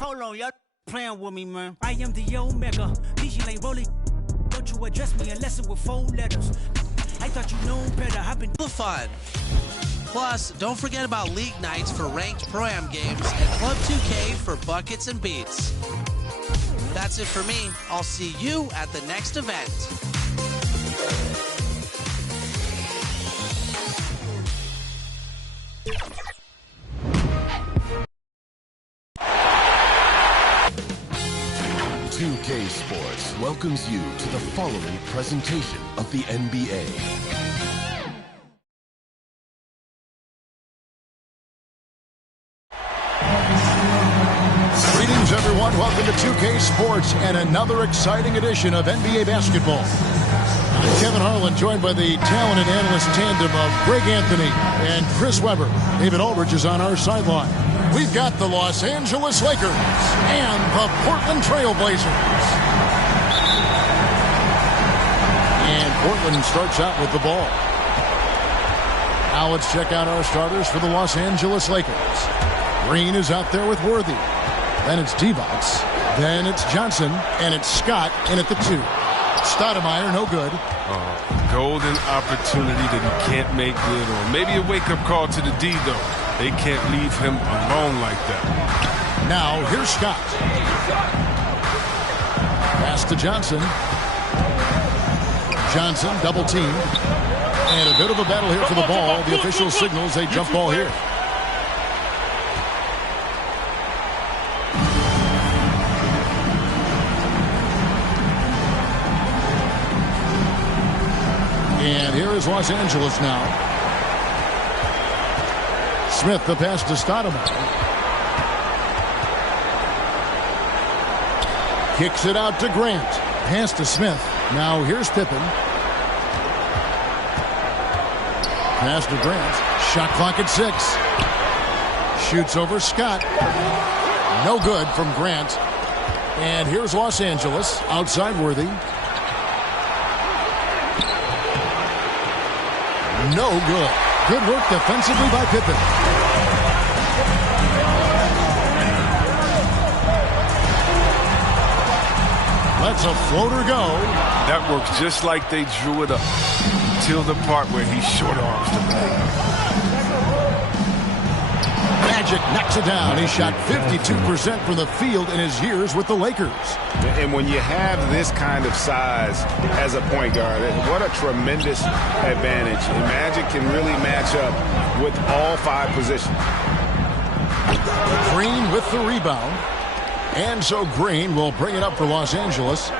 Hold on, y'all playing with me, man. I am the Omega. PG Lane rolling. Don't you address me unless it with 4 letters. I thought you knew better. I've been fun. Plus, don't forget about league nights for ranked Pro-Am games and Club 2K for buckets and beats. That's it for me. I'll see you at the next event. .2K Sports welcomes you to the following presentation of the NBA. Greetings, everyone. Welcome to 2K Sports and another exciting edition of NBA basketball. I'm Kevin Harlan, joined by the talent and analyst tandem of Greg Anthony and Chris Webber. David Aldridge is on our sideline. We've got the Los Angeles Lakers and the Portland Trail Blazers. And Portland starts out with the ball. Now let's check out our starters for the Los Angeles Lakers. Green is out there with Worthy. Then it's Divac. Then it's Johnson. And it's Scott in at the 2. Stoudemire, no good. Golden opportunity that he can't make good on. Maybe a wake-up call to the D, though. They can't leave him alone like that. Now, here's Scott. Pass to Johnson. Johnson, double teamed. And a bit of a battle here for the ball. The official signals a jump ball here. And here is Los Angeles now. Smith, the pass to Stoudemire. Kicks it out to Grant. Pass to Smith. Now here's Pippen. Pass to Grant. Shot clock at 6. Shoots over Scott. No good from Grant. And here's Los Angeles. Outside Worthy. No good. Good work defensively by Pippen. Lets a floater go. That works just like they drew it up. Till the part where he short arms the ball. Magic knocks it down. He shot 52% from the field in his years with the Lakers. And when you have this kind of size as a point guard, what a tremendous advantage. And Magic can really match up with all 5 positions. Green with the rebound. And so Green will bring it up for Los Angeles.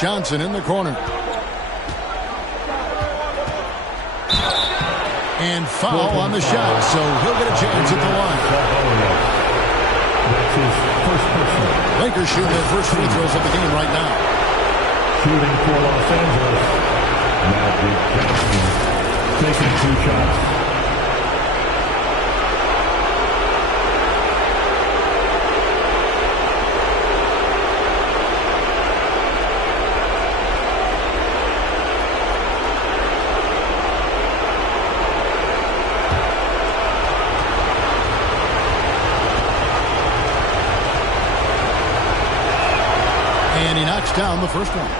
Johnson in the corner. And foul on the shot, so he'll get a chance at the line. Lakers shooting their first free throws of the game right now. Shooting for Los Angeles. Magic Johnson taking 2 shots. And he knocks down the first one.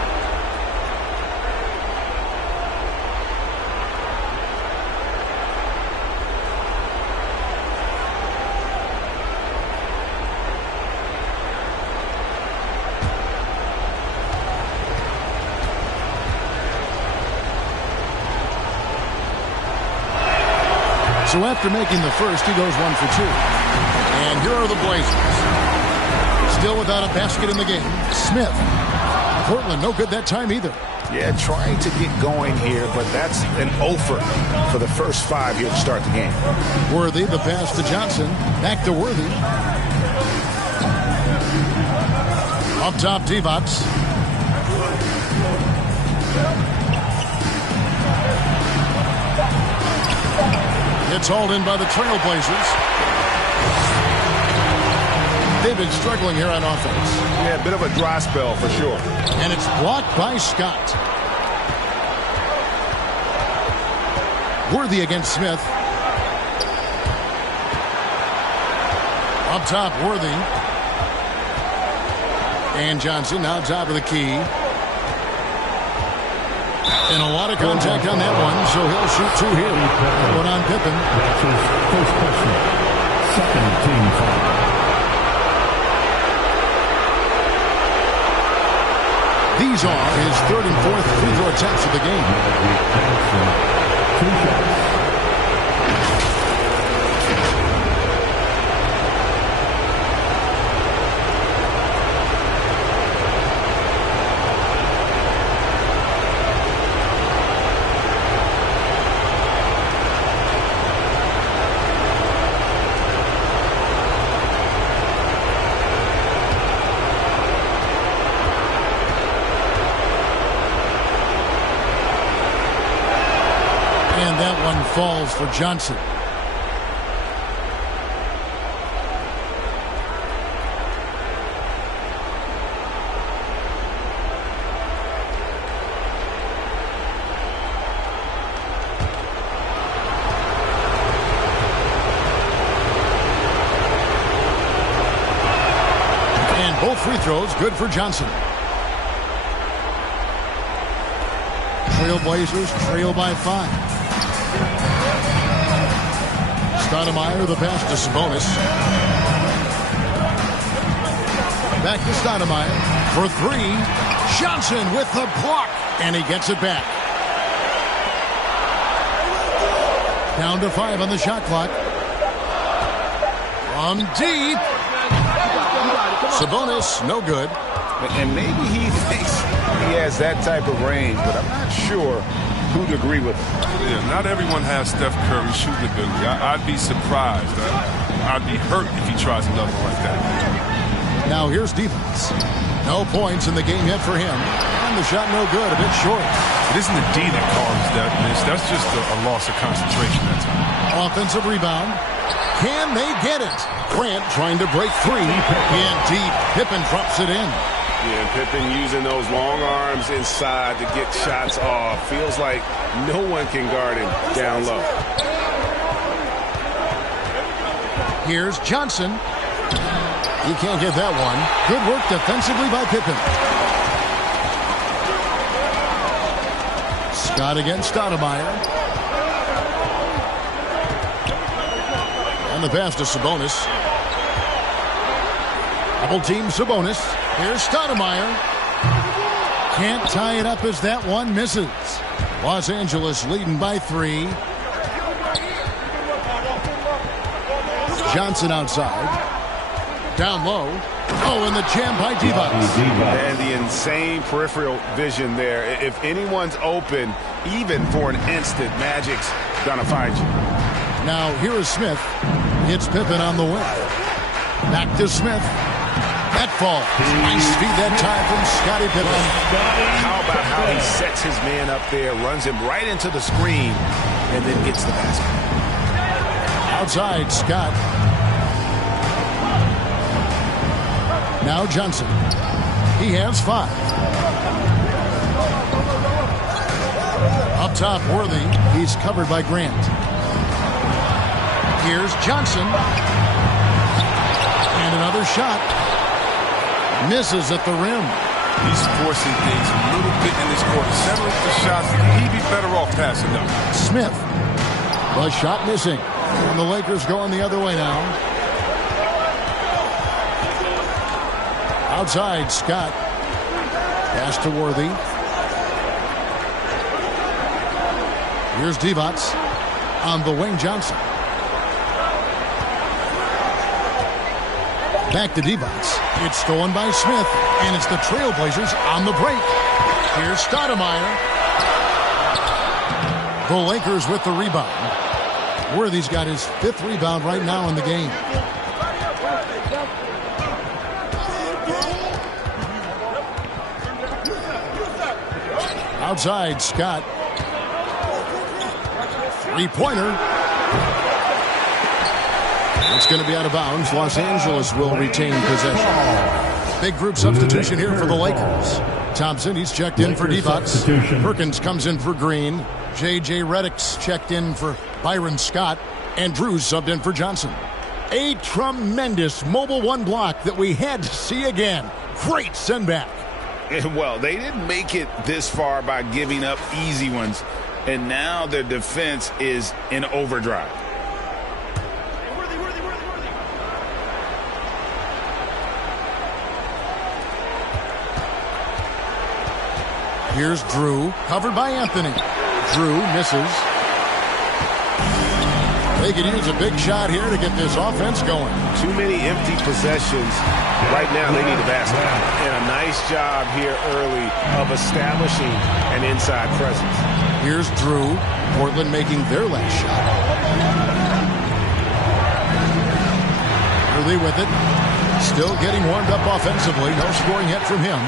So after making the first, he goes 1 for 2. And here are the Blazers. Still without a basket in the game. Smith. Portland, no good that time either. Yeah, trying to get going here, but that's an offer for the first 5 here to start the game. Worthy, the pass to Johnson. Back to Worthy. Up top, Divac. It's hauled in by the Trailblazers. They've been struggling here on offense. Yeah, a bit of a dry spell for sure. And it's blocked by Scott. Worthy against Smith. Up top, Worthy. And Johnson now top of the key. And a lot of contact on that one, so he'll shoot 2 here. That one on Pippen. That's his first question. Second team foul. These are his 3rd and 4th free throw attempts of the game. 2 shots. Falls for Johnson. And both free throws good for Johnson. Trailblazers trail by 5. Stoudemire, the pass to Sabonis. Back to Stoudemire for 3. Johnson with the block, and he gets it back. Down to 5 on the shot clock. From deep. Sabonis, no good. And maybe he thinks he has that type of range, but I'm not sure who'd agree with him. Yeah, not everyone has Steph Curry shooting ability. I'd be surprised. I'd be hurt if he tries another one like that. Now here's Devons. No points in the game yet for him. And the shot no good, a bit short. It isn't the D that causes that miss. That's just a loss of concentration that time. Offensive rebound. Can they get it? Grant trying to break 3. And deep. Pippen drops it in. Yeah, and Pippen using those long arms inside to get shots off. Feels like no one can guard him down low. Here's Johnson. He can't get that one. Good work defensively by Pippen. Scott against Stoudemire. And the pass to Sabonis. Double team Sabonis. Here's Stoudemire. Can't tie it up as that one misses. Los Angeles leading by 3. Johnson outside. Down low. Oh, and the jam by Devons. And the insane peripheral vision there. If anyone's open, even for an instant, Magic's gonna find you. Now here is Smith. Hits Pippen on the wing. Back to Smith. That falls. Nice feed that time from Scottie Pippen. How about how he sets his man up there, runs him right into the screen, and then gets the basket. Outside, Scott. Now Johnson. He has 5. Up top, Worthy. He's covered by Grant. Here's Johnson. And another shot. Misses at the rim. He's forcing things a little bit in this quarter. Settling for shots. He'd be better off passing them. Smith. The shot missing. And the Lakers going the other way now. Outside, Scott. Pass to Worthy. Here's Devons. On the wing, Johnson. Back to Devons. It's stolen by Smith, and it's the Trailblazers on the break. Here's Stoudemire. The Lakers with the rebound. Worthy's got his 5th rebound right now in the game. Outside, Scott. 3-pointer. It's going to be out of bounds. Los Angeles will retain possession. Big group substitution here for the Lakers. Thompson, he's checked in for Devons. Perkins comes in for Green. J.J. Redick's checked in for Byron Scott. And Drew's subbed in for Johnson. A tremendous Mobile One block that we had to see again. Great send back. Well, they didn't make it this far by giving up easy ones, and now their defense is in overdrive. Here's Drew, covered by Anthony. Drew misses. They could use a big shot here to get this offense going. Too many empty possessions. Right now they need a basket. And a nice job here early of establishing an inside presence. Here's Drew. Portland making their last shot. Early with it. Still getting warmed up offensively. No scoring yet from him.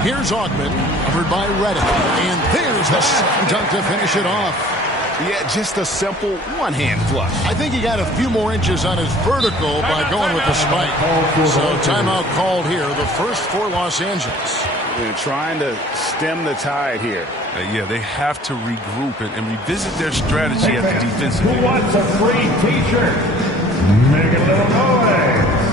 Here's Augman, covered by Redick. And there's the slam dunk to finish it off. Yeah, just a simple one-hand flush. I think he got a few more inches on his vertical by going with the spike. So timeout called here, the first for Los Angeles. They're trying to stem the tide here. Yeah, they have to regroup and revisit their strategy at the defensive end. Who wants a free T-shirt? Make a little noise.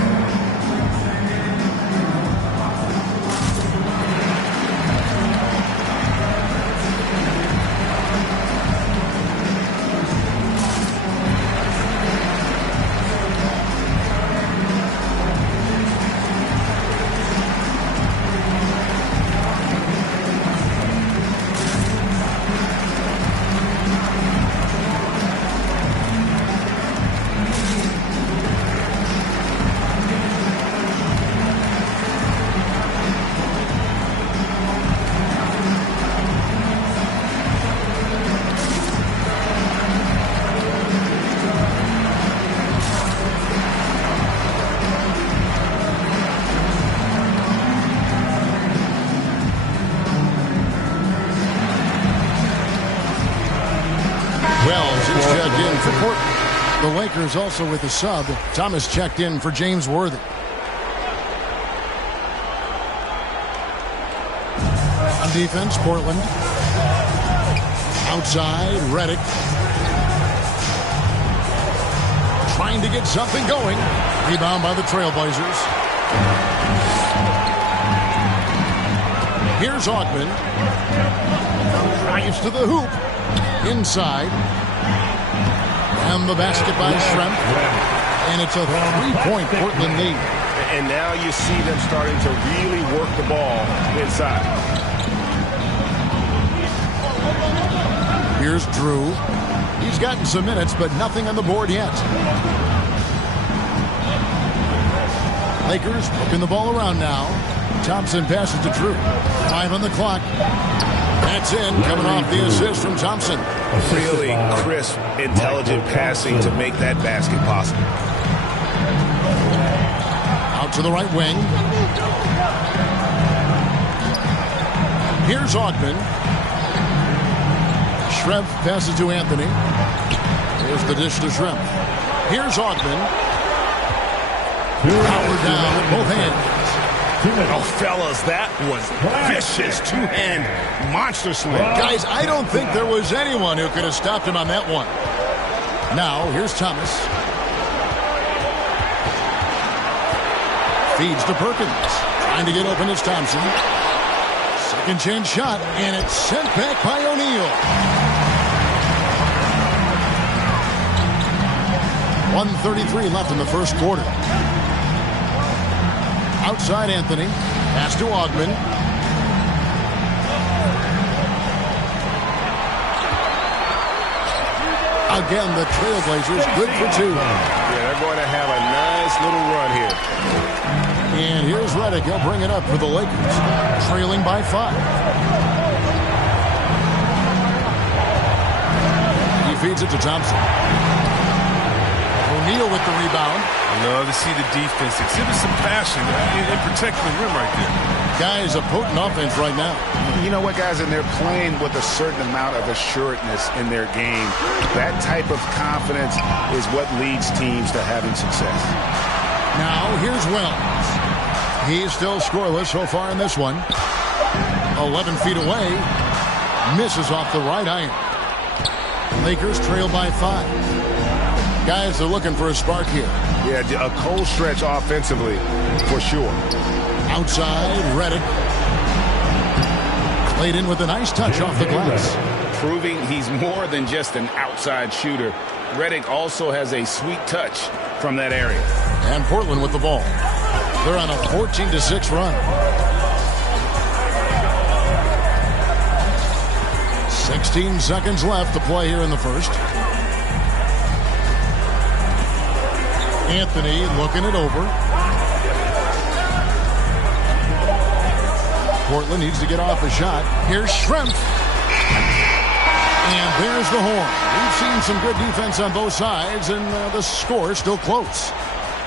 The Lakers also with a sub. Thomas checked in for James Worthy. On defense, Portland. Outside, Redick. Trying to get something going. Rebound by the Trailblazers. Here's Augman. Drives to the hoop. Inside. And the basket by Schrempf. And it's a three-point Portland lead. And now you see them starting to really work the ball inside. Here's Drew. He's gotten some minutes, but nothing on the board yet. Lakers whipping the ball around now. Thompson passes to Drew. 5 on the clock. That's in, coming off the assist from Thompson. Really crisp, intelligent passing to make that basket possible. Out to the right wing. Here's Augman. Schrempf passes to Anthony. Here's the dish to Schrempf. Here's Augman. Power down with both hands. Oh, fellas, that was vicious two-hand monster slam. Guys, I don't think there was anyone who could have stopped him on that one. Now, here's Thomas. Feeds to Perkins. Trying to get open is Thompson. Second chance shot, and it's sent back by O'Neal. 1:33 left in the first quarter. Outside Anthony. Pass to Augman. Again, the Trailblazers good for 2. Yeah, they're going to have a nice little run here. And here's Redick. He'll bring it up for the Lakers. Trailing by 5. He feeds it to Thompson. O'Neal with the rebound. I love to see the defense exhibit some passion in protecting the rim right there. Guys, a potent offense right now. You know what, guys? And they're playing with a certain amount of assuredness in their game. That type of confidence is what leads teams to having success. Now, here's Wells. He's still scoreless so far in this one. 11 feet away. Misses off the right iron. Lakers trail by 5. Guys are looking for a spark here. Yeah, a cold stretch offensively for sure. Outside, Redick. Played in with a nice touch off the glass. Proving he's more than just an outside shooter. Redick also has a sweet touch from that area. And Portland with the ball. They're on a 14-6 run. 16 seconds left to play here in the first. Anthony looking it over. Portland needs to get off a shot. Here's Schrempf. And there's the horn. We've seen some good defense on both sides, and the score is still close.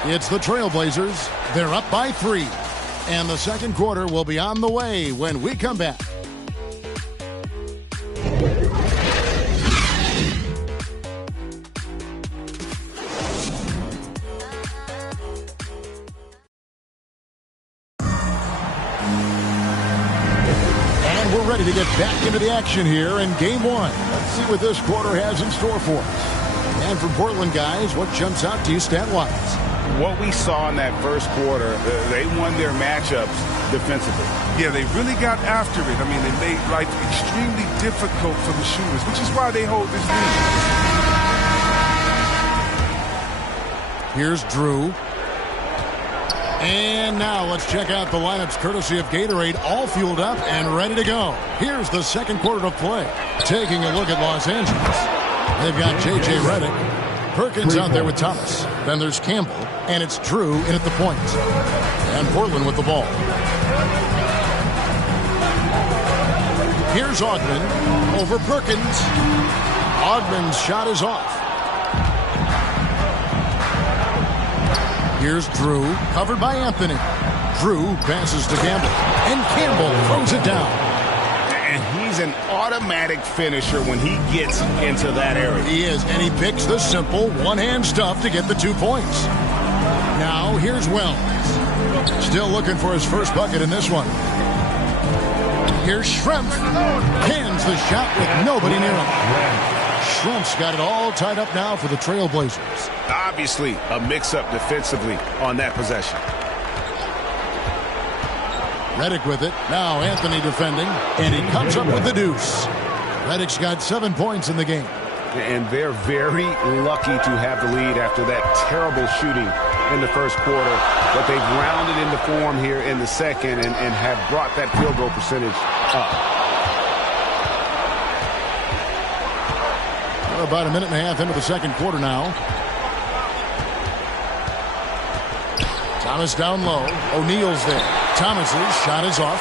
It's the Trailblazers. They're up by 3. And the second quarter will be on the way when we come back. Ready to get back into the action here in game 1. Let's see what this quarter has in store for us. And for Portland, guys, what jumps out to you stat-wise? What we saw in that first quarter, they won their matchups defensively. Yeah, they really got after it. I mean, they made life extremely difficult for the shooters, which is why they hold this lead. Here's Drew. And now let's check out the lineups courtesy of Gatorade, all fueled up and ready to go. Here's the second quarter of play. Taking a look at Los Angeles. They've got J.J. Redick. Perkins out there with Thomas. Then there's Campbell, and it's Drew in at the point. And Portland with the ball. Here's Augman over Perkins. Augman's shot is off. Here's Drew, covered by Anthony. Drew passes to Campbell, and Campbell throws it down. And he's an automatic finisher when he gets into that area. He is, and he picks the simple one-hand stuff to get the 2 points. Now, here's Wells. Still looking for his first bucket in this one. Here's Schrempf. Cans the shot with nobody near him. Schrempf's got it all tied up now for the Trailblazers. Obviously, a mix-up defensively on that possession. Redick with it. Now Anthony defending, and he comes up with the deuce. Redick's got 7 points in the game. And they're very lucky to have the lead after that terrible shooting in the first quarter. But they've rounded into form here in the second and have brought that field goal percentage up. We're about a minute and a half into the second quarter now. Thomas down low. O'Neal's there. Thomas's shot is off.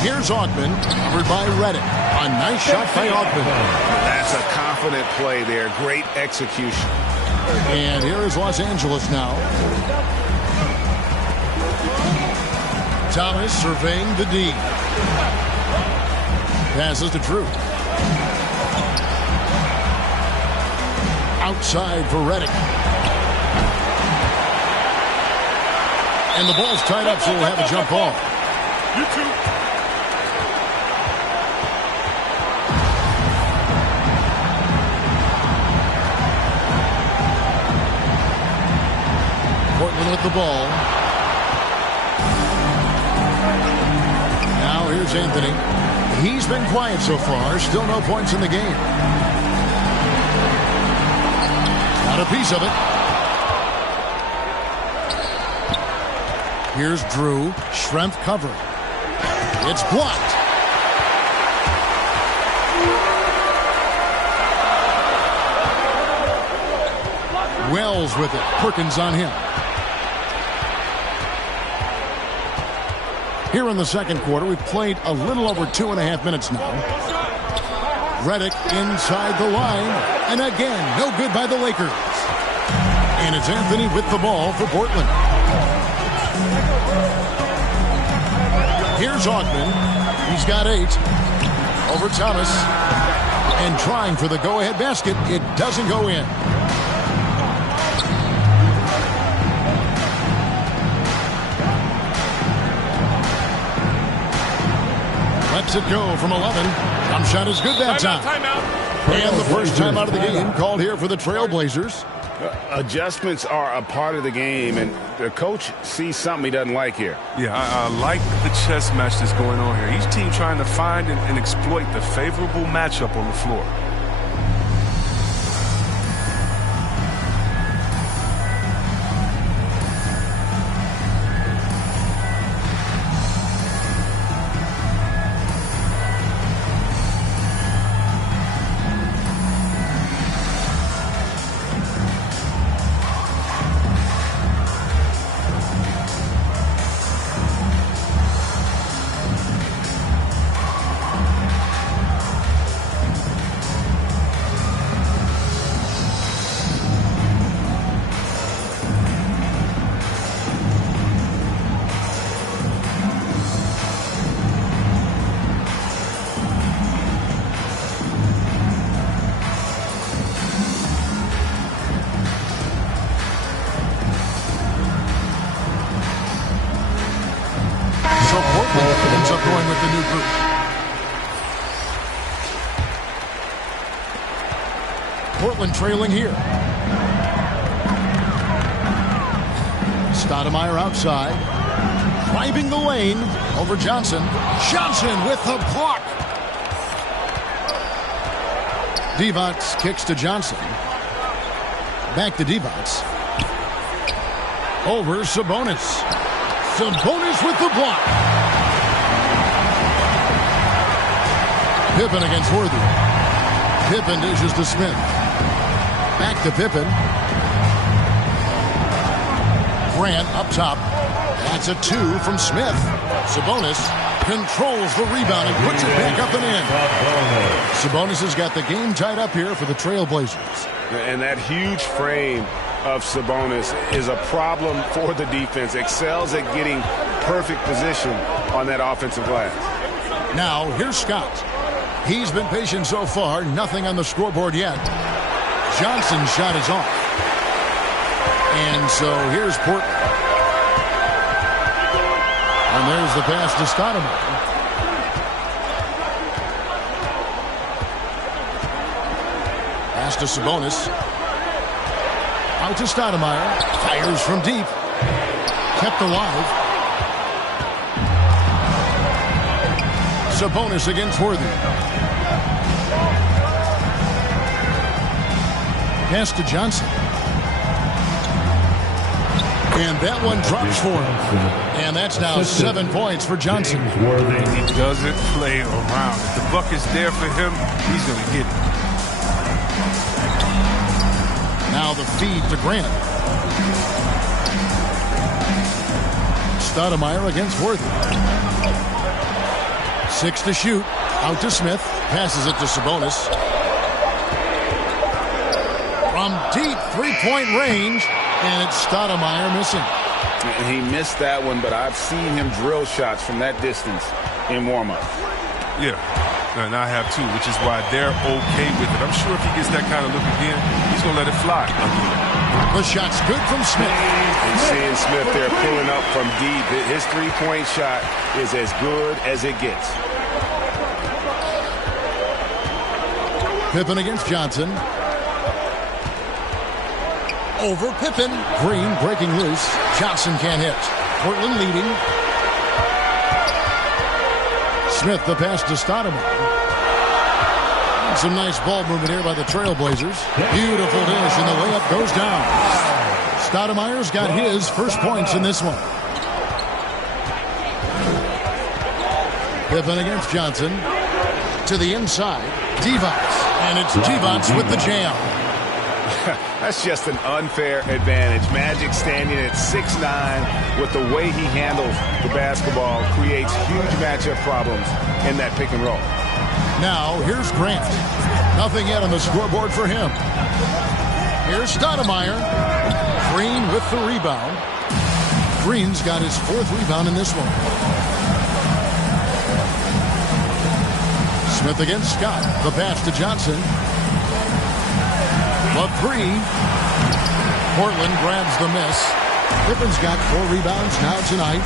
Here's Augman, covered by Redick. A nice shot by Augman. That's a confident play there. Great execution. And here is Los Angeles now. Thomas surveying the D. Passes to Drew. Outside for Redick. And the ball's tied up, so we'll have a jump ball. You too. Portland with the ball. Now here's Anthony. He's been quiet so far. Still no points in the game. Got a piece of it. Here's Drew. Schrempf covered. It's blocked. Wells with it. Perkins on him. Here in the second quarter, we've played a little over 2.5 minutes now. Redick inside the line. And again, no good by the Lakers. And it's Anthony with the ball for Portland. Here's Augman. He's got 8. Over Thomas. And trying for the go-ahead basket. It doesn't go in. Lets it go from 11. Jump shot is good that time. Timeout. And the first time out of the game called here for the Trailblazers. Adjustments are a part of the game, and the coach sees something he doesn't like here. Yeah, I like the chess match that's going on here. Each team trying to find and exploit the favorable matchup on the floor. Ends up going with the new group. Portland trailing here. Stoudemire outside. Driving the lane over Johnson. Johnson with the block. Divac kicks to Johnson. Back to Divac. Over Sabonis. Sabonis with the block. Pippen against Worthy. Pippen dishes to Smith. Back to Pippen. Grant up top. That's a 2 from Smith. Sabonis controls the rebound and puts it back up and in. Sabonis has got the game tied up here for the Trailblazers. And that huge frame of Sabonis is a problem for the defense. Excels at getting perfect position on that offensive glass. Now, here's Scott. He's been patient so far. Nothing on the scoreboard yet. Johnson's shot is off. And so here's Portland. And there's the pass to Stoudemire. Pass to Sabonis. Out to Stoudemire. Fires from deep. Kept alive. Sabonis against Worthy. Pass to Johnson. And that one drops for him. And that's now 7 points for Johnson. He doesn't play around. If the bucket's there for him, he's going to get it. Now the feed to Grant. Stoudemire against Worthy. 6 to shoot. Out to Smith. Passes it to Sabonis. From deep three-point range. And it's Stoudemire missing. And he missed that one, but I've seen him drill shots from that distance in warm-up. Yeah, and I have too, which is why they're okay with it. I'm sure if he gets that kind of look again, he's going to let it fly. The shot's good from Smith. And seeing Smith there pulling up from deep, his three-point shot is as good as it gets. Pippen against Johnson. Over Pippen. Green breaking loose. Johnson can't hit. Portland leading. Smith the pass to Stoudemire. Some nice ball movement here by the Trailblazers. Beautiful dish and the layup goes down. Stoudemire's got his first points in this one. Pippen against Johnson. To the inside. Divac. And it's Divac with the jam. That's just an unfair advantage. Magic standing at 6'9", with the way he handles the basketball, creates huge matchup problems in that pick and roll. Now, here's Grant. Nothing yet on the scoreboard for him. Here's Stoudemire. Green with the rebound. Green's got his 4th rebound in this one. Smith against Scott. The pass to Johnson. The 3. Portland grabs the miss. Pippen's got 4 rebounds now tonight.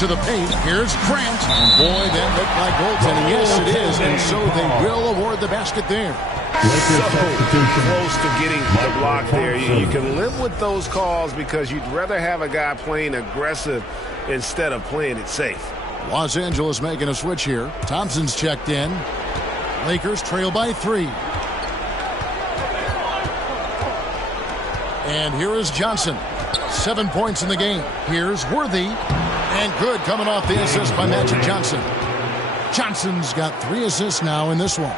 to the paint. Here's Grant. And boy, that looked like goaltending. Yes, it is. And so they will award the basket there. So close to getting the block there. You can live with those calls because you'd rather have a guy playing aggressive instead of playing it safe. Los Angeles making a switch here. Thompson's checked in. Lakers trail by 3. And here is Johnson. 7 points in the game. Here's Worthy. And good coming off the assist by Magic Johnson. Johnson's got 3 assists now in this one.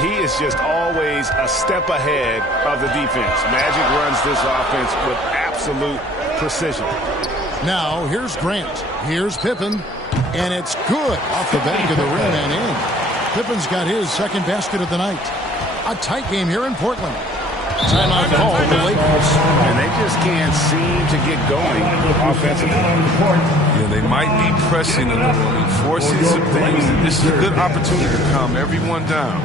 He is just always a step ahead of the defense. Magic runs this offense with absolute precision. Now here's Grant. Here's Pippen. And it's good off the back of the rim and in. Pippen's got his second basket of the night. A tight game here in Portland. Timeout call for the Lakers. And they just can't seem to get going offensively. Yeah, they might be pressing a little, forcing some things. This is a good opportunity to calm everyone down.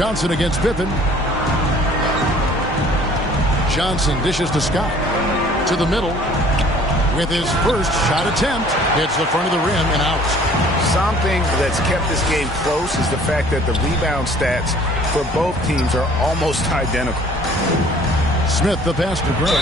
Johnson against Pippen. Johnson dishes to Scott. To the middle. With his first shot attempt. Hits the front of the rim and out. Something that's kept this game close is the fact that the rebound stats for both teams are almost identical. Smith the pass to Grant.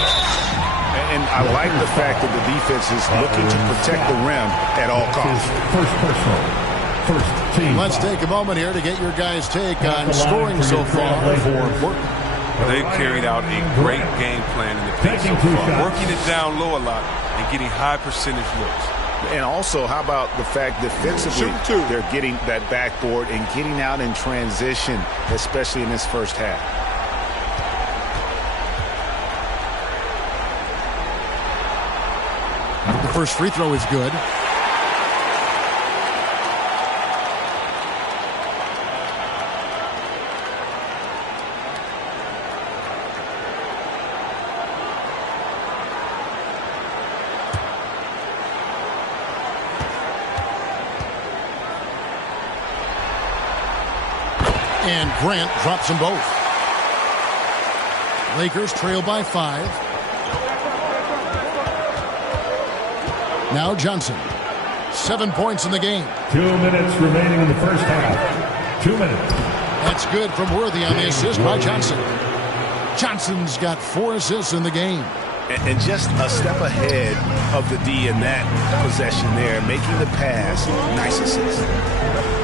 And I like the fact that the defense is looking to protect the rim at all costs. First personal. First team. Let's take a moment here to get your guys' take on scoring so far for Portland. They've carried out a great game plan in the paint so far, working it down low a lot and getting high percentage looks. And also, how about the fact defensively they're getting that backboard and getting out in transition, especially in this first half. The first free throw is good. And Grant drops them both. Lakers trail by 5. Now Johnson. 7 points in the game. 2 minutes remaining in the first half. 2 minutes. That's good from Worthy on the assist by Johnson. Johnson's got 4 assists in the game. And just a step ahead of the D in that possession there, making the pass. Nice assist.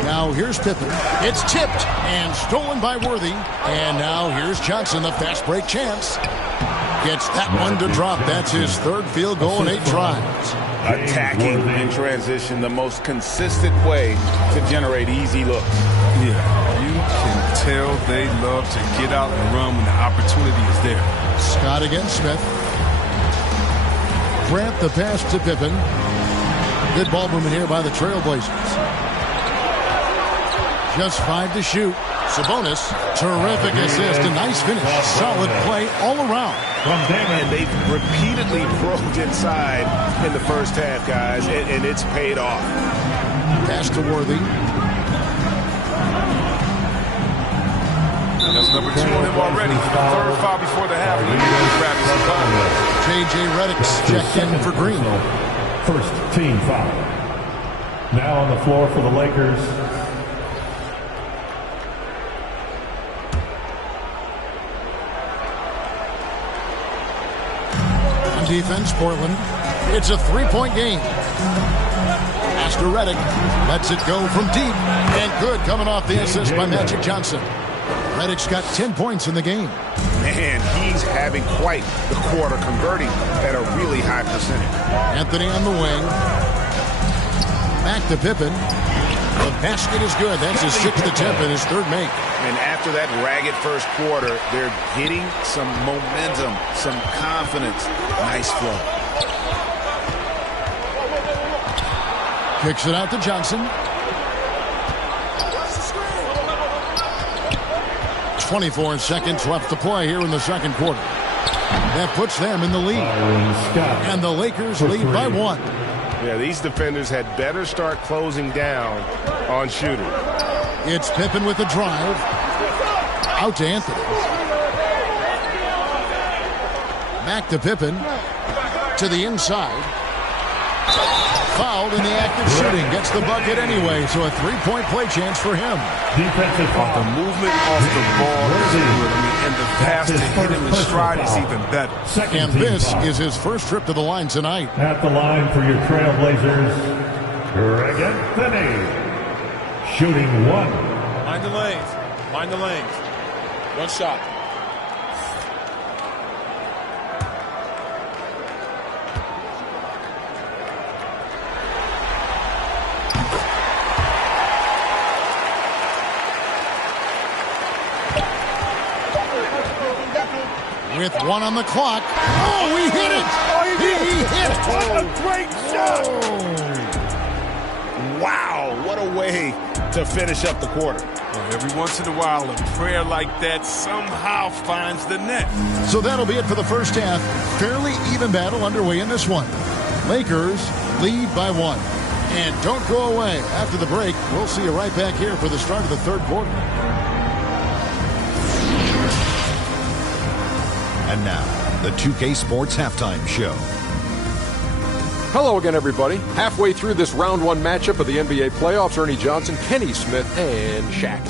Now here's Pippen. It's tipped and stolen by Worthy. And now here's Johnson, the fast break chance. Gets that one to drop. That's his third field goal in 8 tries. Attacking in transition, the most consistent way to generate easy looks. Yeah, you can tell they love to get out and run when the opportunity is there. Scott against Smith. Grant the pass to Pippen. Good ball movement here by the Trailblazers. Just 5 to shoot. Sabonis, terrific assist, a nice finish. Solid play all around. And they've repeatedly probed inside in the first half, guys, and it's paid off. Pass to Worthy. That's number 2 on him already. Third foul before the half. J.J. Redick's checked in for Green. First team foul. Now on the floor for the Lakers. on defense, Portland. It's a three-point game. Master Redick lets it go from deep. And good coming off the assist by Magic Johnson. Redick's got 10 points in the game. Man, he's having quite the quarter, converting at a really high percentage. Anthony on the wing. Back to Pippen. The basket is good. That's his 6th attempt and his 3rd make. And after that ragged first quarter, they're getting some momentum, some confidence. Nice flow. Kicks it out to Johnson. 24 seconds left to play here in the second quarter. That puts them in the lead. And the Lakers lead by 1. Yeah, these defenders had better start closing down on shooting. It's Pippen with the drive. Out to Anthony. Back to Pippen. To the inside. Fouled in the act of shooting. Gets the bucket anyway, so a 3-point play chance for him. Defensive foul. The movement off the ball is good. And the pass to hit him in stride is even better. And this is his first trip to the line tonight. At the line for your Trailblazers, Greg Anthony. Shooting 1. Mind the lanes. Mind the lanes. One shot. With 1 on the clock. Oh, he hit it! He hit it! What a great shot! Wow, what a way to finish up the quarter. Well, every once in a while, a prayer like that somehow finds the net. So that'll be it for the first half. Fairly even battle underway in this one. Lakers lead by 1. And don't go away. After the break, we'll see you right back here for the start of the third quarter. And now, the 2K Sports Halftime Show. Hello again, everybody. Halfway through this round 1 matchup of the NBA playoffs, Ernie Johnson, Kenny Smith, and Shaq.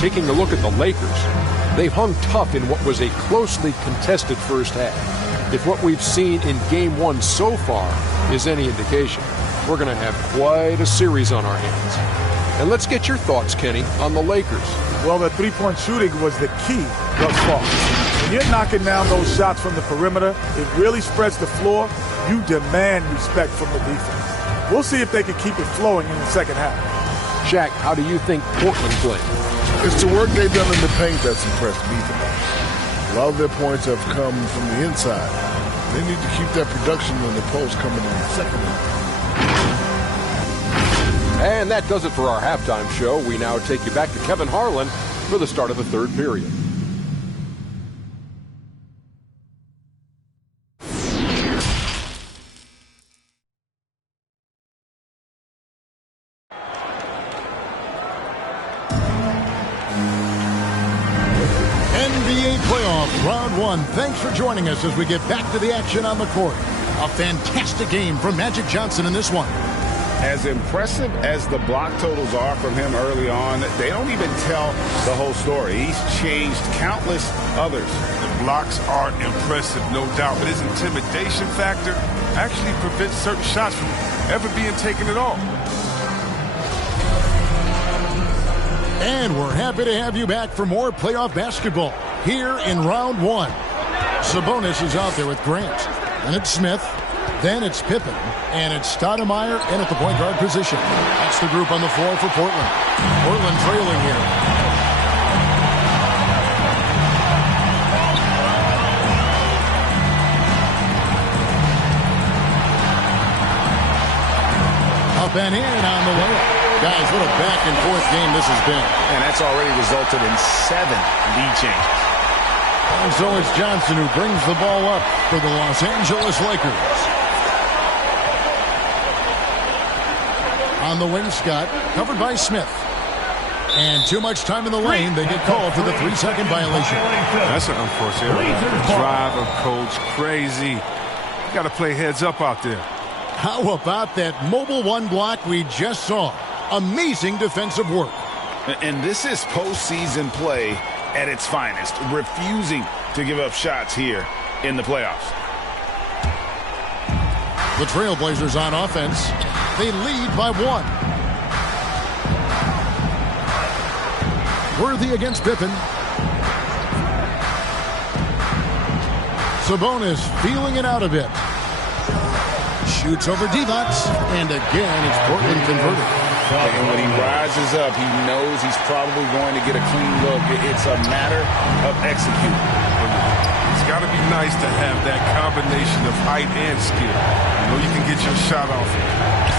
Taking a look at the Lakers, they've hung tough in what was a closely contested first half. If what we've seen in Game 1 so far is any indication, we're going to have quite a series on our hands. And let's get your thoughts, Kenny, on the Lakers. Well, the three-point shooting was the key thus far. When you're knocking down those shots from the perimeter, it really spreads the floor. You demand respect from the defense. We'll see if they can keep it flowing in the second half. Shaq, how do you think Portland played? It's the work they've done in the paint that's impressed me the most. A lot of their points have come from the inside. They need to keep that production in the post coming in the second half. And that does it for our halftime show. We now take you back to Kevin Harlan for the start of the third period. NBA playoff round 1. Thanks for joining us as we get back to the action on the court. A fantastic game from Magic Johnson in this one. As impressive as the block totals are from him early on, they don't even tell the whole story. He's changed countless others. The blocks are impressive, no doubt, but his intimidation factor actually prevents certain shots from ever being taken at all. And we're happy to have you back for more playoff basketball here in round 1. Sabonis is out there with Grant. And it's Smith. Then it's Pippen. And it's Stoudemire in at the point guard position. That's the group on the floor for Portland. Portland trailing here. Up and in on the layup. Guys, what a back-and-forth game this has been. And that's already resulted in 7 lead changes. And so it's Johnson who brings the ball up for the Los Angeles Lakers. On the wing, Scott, covered by Smith. And too much time in the lane. They get called for the 3-second violation. That's an unfortunate error. Drive of coach, crazy. You got to play heads up out there. How about that mobile 1 block we just saw? Amazing defensive work. And this is postseason play at its finest, refusing to give up shots here in the playoffs. The Trailblazers on offense. They lead by 1. Worthy against Pippen. Sabonis feeling it out a bit. Shoots over Divac, and again it's Portland converted. And when he rises up, he knows he's probably going to get a clean look. It's a matter of executing. It's got to be nice to have that combination of height and skill. You know you can get your shot off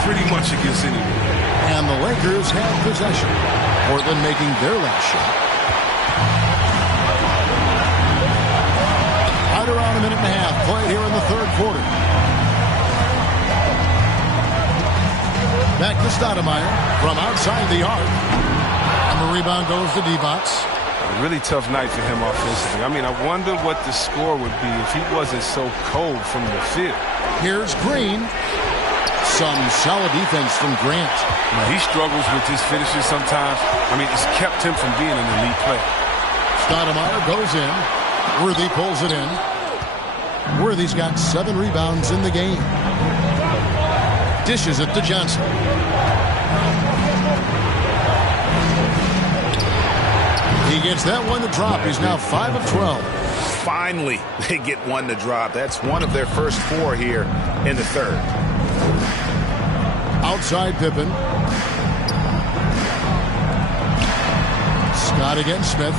pretty much against anyone. And the Lakers have possession. Portland making their last shot. Right around a minute and a half played here in the third quarter. Back to Stoudemire from outside the arc. And the rebound goes to Divac. A really tough night for him offensively. I mean, I wonder what the score would be if he wasn't so cold from the field. Here's Green. Some solid defense from Grant. Now, he struggles with his finishes sometimes. I mean, it's kept him from being an elite player. Stoudemire goes in. Worthy pulls it in. Worthy's got 7 rebounds in the game. Dishes it to Johnson. He gets that one to drop. He's now 5 of 12. Finally, they get one to drop. That's one of their first 4 here in the third. Outside Pippen. Scott against Smith.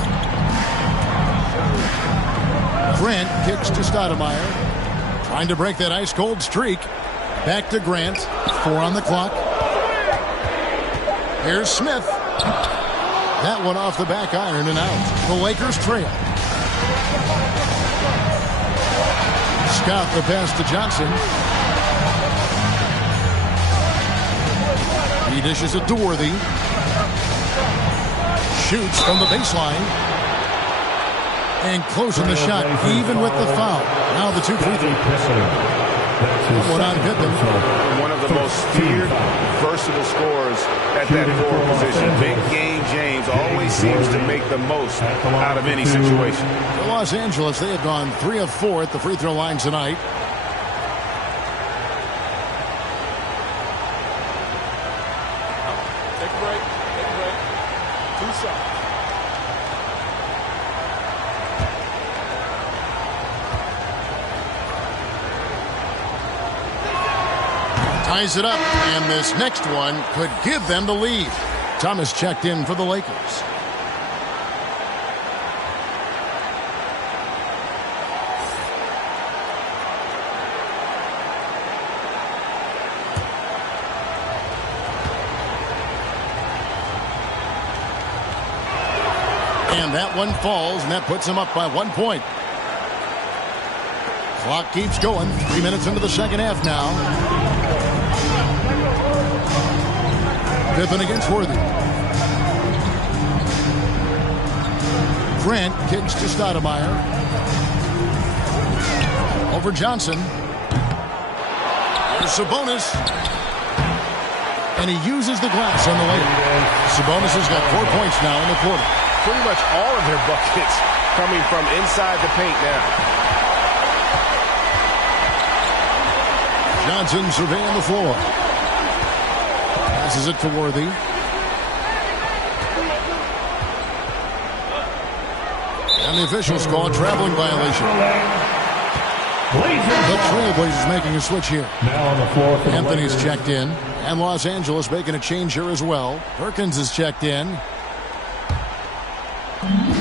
Grant kicks to Stoudemire. Trying to break that ice-cold streak. Back to Grant. 4 on the clock. Here's Smith. That one off the back iron and out. The Lakers trail. Scott the pass to Johnson. He dishes it to Worthy. Shoots from the baseline. And closing the shot, even with the foul. Now the 2 free throws. One on Pippen. One of the most feared, versatile scorers at that forward position. Big game James always seems to make the most out of any situation. For Los Angeles, they have gone 3 of 4 at the free throw line tonight. Take a break. Take a break. 2 shots. Ties it up, and this next one could give them the lead. Thomas checked in for the Lakers. And that one falls, and that puts him up by 1 point. Clock keeps going. 3 minutes into the second half now. Pippen against Worthy. Grant kicks to Stoudemire. Over Johnson. There's Sabonis. And he uses the glass on the layup. Sabonis has got 4 points now in the quarter. Pretty much all of their buckets coming from inside the paint now. Johnson surveying the floor. Passes it to Worthy. And the officials call a traveling violation. The Trailblazers making a switch here. Now on the floor. Anthony's checked in. And Los Angeles making a change here as well. Perkins is checked in.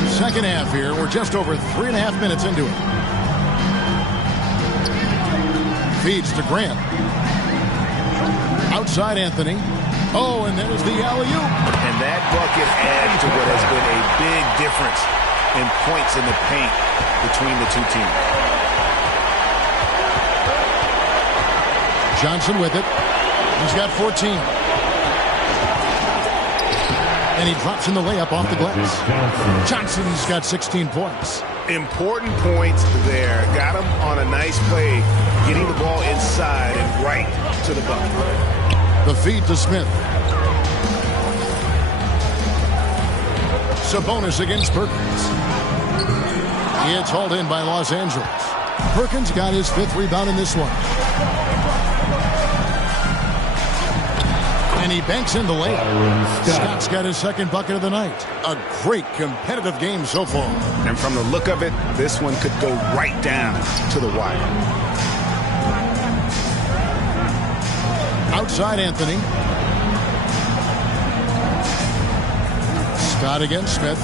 Second half here. We're just over 3.5 minutes into it. Feeds to Grant. Outside Anthony. Oh, and there's the alley-oop. And that bucket adds to what has been a big difference in points in the paint between the two teams. Johnson with it. He's got 14. And he drops in the layup off the glass. Johnson's got 16 points. Important points there. Got him on a nice play, getting the ball inside and right to the bucket. The feed to Smith. Sabonis against Perkins. It's hauled in by Los Angeles. Perkins got his 5th rebound in this one. And he banks in the layup. Scott's got his 2nd bucket of the night. A great competitive game so far. And from the look of it, this one could go right down to the wire. Outside Anthony. Scott against Smith.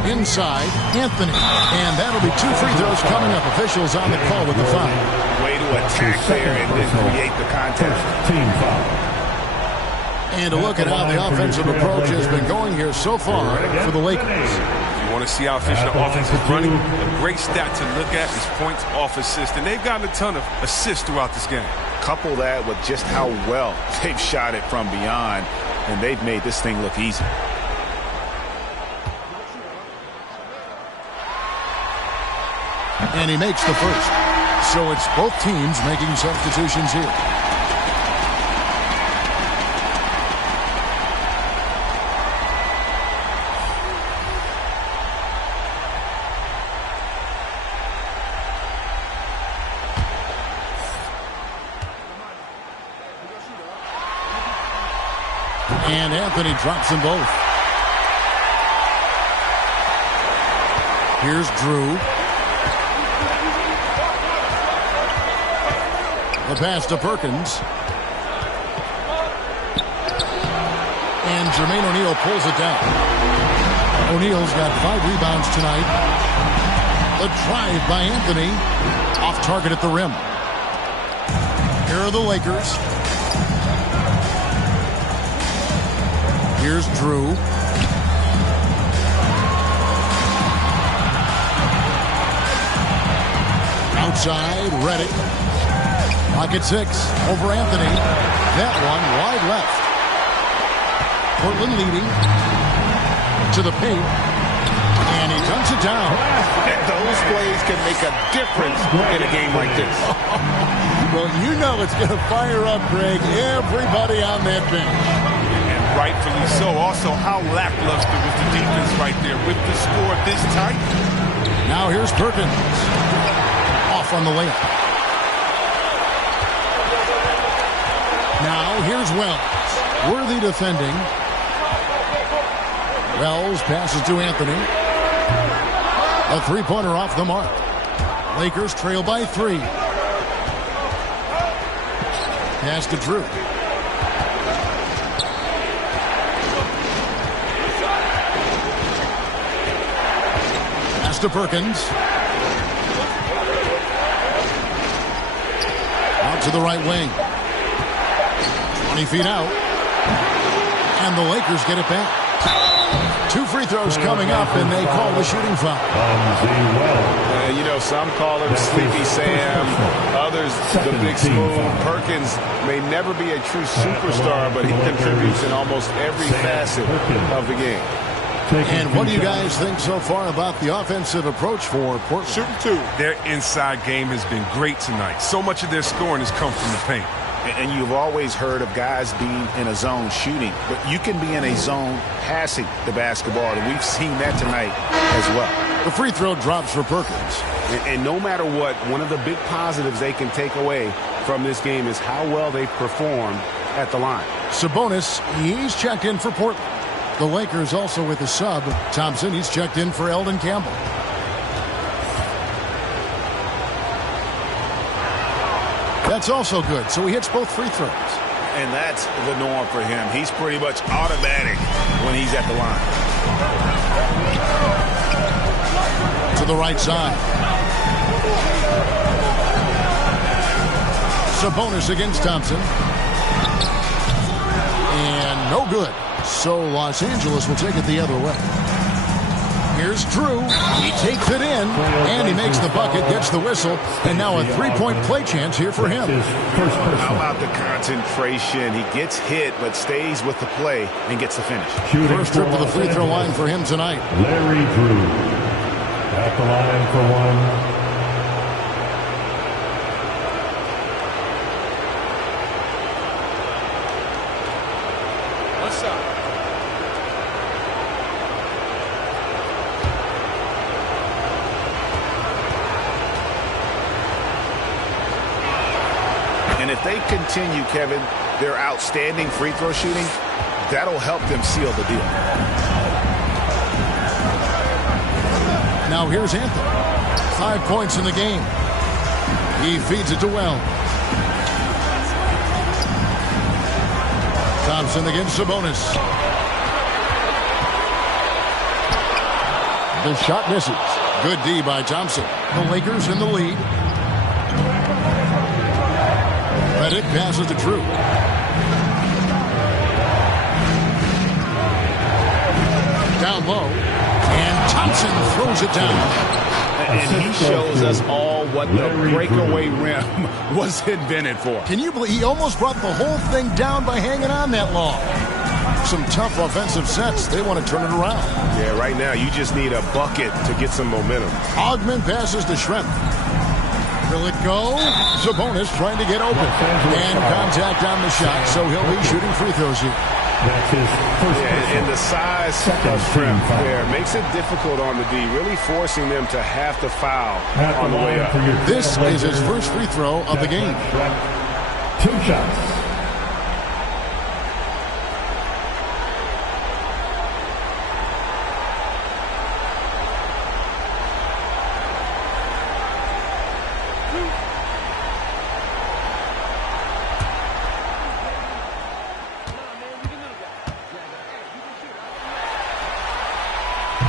Inside Anthony. And that'll be 2 free throws coming up. Officials on the call with the foul. Way to attack there and then create the contact. Team foul. And a look at how the offensive approach has been going here so far for the Lakers. If you want to see how efficient the offense is running, a great stat to look at is points off assist. And they've gotten a ton of assists throughout this game. Couple that with just how well they've shot it from beyond, and they've made this thing look easy. And he makes the first. So it's both teams making substitutions here. And Anthony drops them both. Here's Drew. The pass to Perkins. And Jermaine O'Neal pulls it down. O'Neal's got 5 rebounds tonight. The drive by Anthony. Off target at the rim. Here are the Lakers. Here's Drew. Outside, Redick. Pocket 6 over Anthony. That one wide left. Portland leading to the paint. And he dunks it down. Those plays can make a difference in a game like this. Well, you know it's going to fire up, Greg, everybody on that bench. And rightfully so. Also, how lackluster was the defense right there with the score this tight. Now here's Perkins. Off on the layup. Now here's Wells. Worthy defending. Wells passes to Anthony. A 3-pointer off the mark. Lakers trail by 3. Pass to Drew. Pass to Perkins. Out to the right wing. 20 feet out. And the Lakers get it back. 2 free throws coming up, and they call the shooting foul. You know, some call him Sleepy Sam, others the Big Spoon. Perkins may never be a true superstar, but he contributes in almost every facet of the game. And what do you guys think so far about the offensive approach for Portland? Shooting 2. Their inside game has been great tonight. So much of their scoring has come from the paint. And you've always heard of guys being in a zone shooting, but you can be in a zone passing the basketball, and we've seen that tonight as well. The free throw drops for Perkins. And no matter what, one of the big positives they can take away from this game is how well they perform at the line. Sabonis, he's checked in for Portland. The Lakers also with a sub. Thompson, he's checked in for Eldon Campbell. That's also good, so he hits both free throws. And that's the norm for him. He's pretty much automatic when he's at the line. To the right side. Sabonis against Thompson. And no good. So Los Angeles will take it the other way. Here's Drew. He takes it in, and he makes the bucket, gets the whistle, and now a 3-point play chance here for him. How about the concentration? He gets hit, but stays with the play and gets the finish. First trip to the free throw line for him tonight. Larry Drew at the line for 1. And if they continue, Kevin, their outstanding free throw shooting, that'll help them seal the deal. Now here's Anthony. 5 points in the game. He feeds it to Wells. Thompson against Sabonis. The shot misses. Good D by Thompson. The Lakers in the lead. Redick passes to Drew. Down low. And Thompson throws it down. And he shows us all what the breakaway rim was invented for. Can you believe he almost brought the whole thing down by hanging on that long? Some tough offensive sets. They want to turn it around. Yeah, right now you just need a bucket to get some momentum. Ogman passes to Schrempf. Will it go? Sabonis trying to get open. And contact on the shot, so he'll be shooting free throws here. That's his first. And the size of Schrempf there makes it difficult on the D, really forcing them to have to foul on the way up. This is his first free throw of the game. 2 shots.